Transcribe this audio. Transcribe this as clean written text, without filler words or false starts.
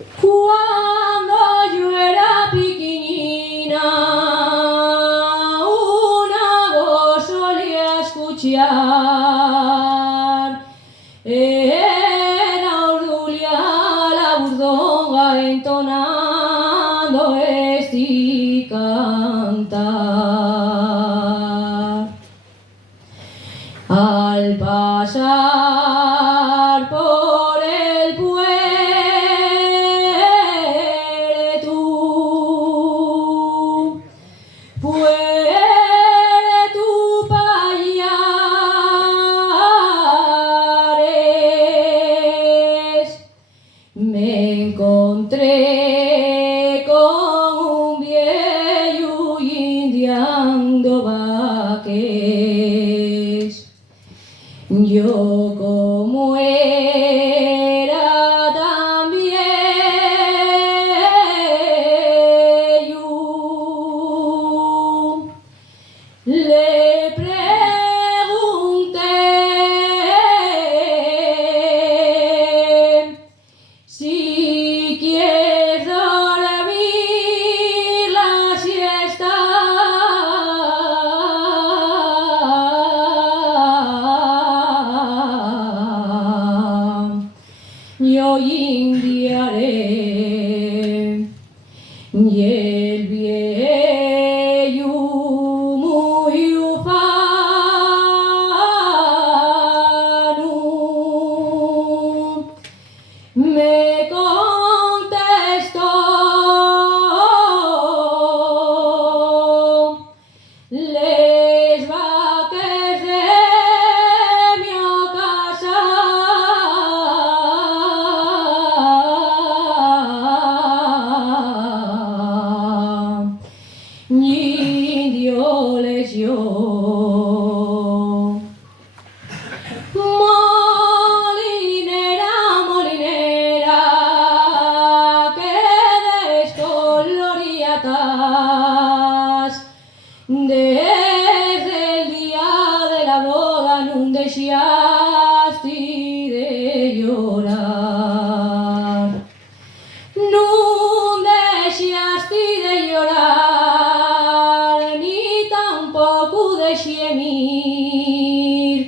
Cuando yo era pequeñina, una voz solía escuchar. Era Obdulia la Burdonga entonando este cantar. Al pasar por el puerto Payares, me encontré con un viejo indiando vaques. Yo como era también yo, le pregunté si quieres dormir la siesta. Yo indiaré, y el viejo muy ufano me contestó: les vaques de mi casa indio les yo. Molinera, molinera, que descoloriatas desde el día de la boda no deixaste de llorar. No deixaste de llorar, ni tampoco de gemir.